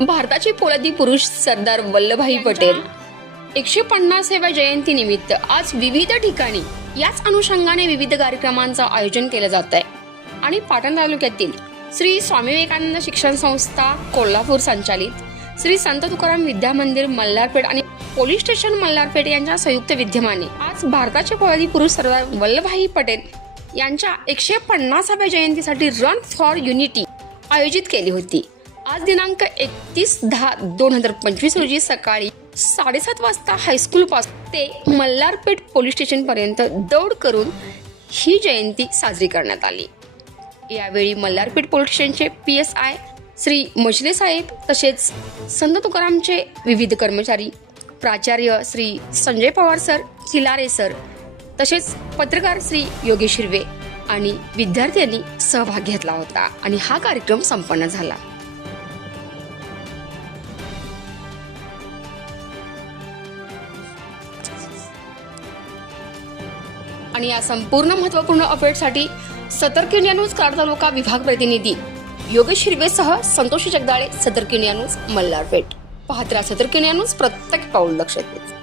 भारताचे पोलादी पुरुष सरदार वल्लभभाई पटेल. एकशे पन्नासाव्या जयंती निमित्त आज विविध ठिकाणी याच अनुषंगाने विविध कार्यक्रमांचं आयोजन केलं जात आहे आणि पाटण तालुक्यातील श्री स्वामी विवेकानंद शिक्षण संस्था कोल्हापूर संचालित श्री संत तुकाराम विद्या मंदिर मल्हारपेठ आणि पोलीस स्टेशन मल्हारपेठ यांच्या संयुक्त विद्यमाने आज भारताचे पोलादी पुरुष सरदार वल्लभभाई पटेल यांच्या एकशे पन्नासाव्या जयंतीसाठी रन फॉर युनिटी आयोजित केली होती. आज दिनांक एकतीस दहा दोन हजार पंचवीस रोजी सकाळी साडेसात वाजता हायस्कूल पासून ते मल्हारपेठ पोलीस स्टेशन पर्यंत दौड करून ही जयंती साजरी करण्यात आली. यावेळी मल्हारपेठ पोलीस स्टेशनचे P S I Shri Majale साहेब तसेच संत तुकारामचे विविध कर्मचारी प्राचार्य श्री संजय पवार सर खिलारे सर तसेच पत्रकार श्री योगेश हिरवे आणि विद्यार्थ्यांनी सहभाग घेतला होता आणि हा कार्यक्रम संपन्न झाला. आणि या संपूर्ण महत्त्वपूर्ण अपडेटसाठी सतर्क इंडिया न्यूज कार तालुका विभाग प्रतिनिधी योगेश हिरवेसह संतोष जगदाळे सतर्क इंडिया न्यूज मल्हारपेठ पाहत सतर्क इंडिया न्यूज प्रत्येक पाऊल लक्षात घेत.